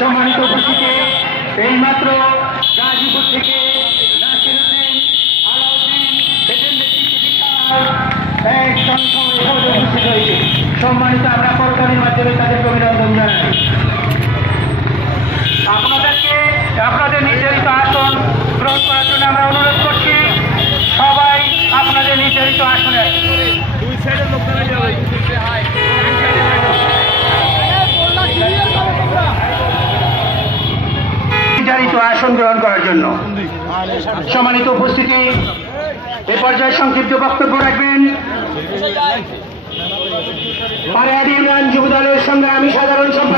সম্মানিত উপস্থিতি, এইমাত্র গাজীপুর থেকে উপস্থিত হয়েছে। সম্মানিত, আমরা করতালির মাধ্যমে তাদেরকে অভিনন্দন জানাই। আপনাদেরকে আপনাদের নির্ধারিত আসন গ্রহণ করার জন্য আমরা অনুরোধ করছি। সবাই আপনাদের নির্ধারিত আসনে নির্ধারিত আসন গ্রহণ করার জন্য। সম্মানিত উপস্থিতি, এ পর্যায়ে সংক্ষিপ্ত বক্তব্য রাখবেন পাড়াহাট ইউনিয়ন যুবদলের সংগ্রামী সাধারণ সম্পাদক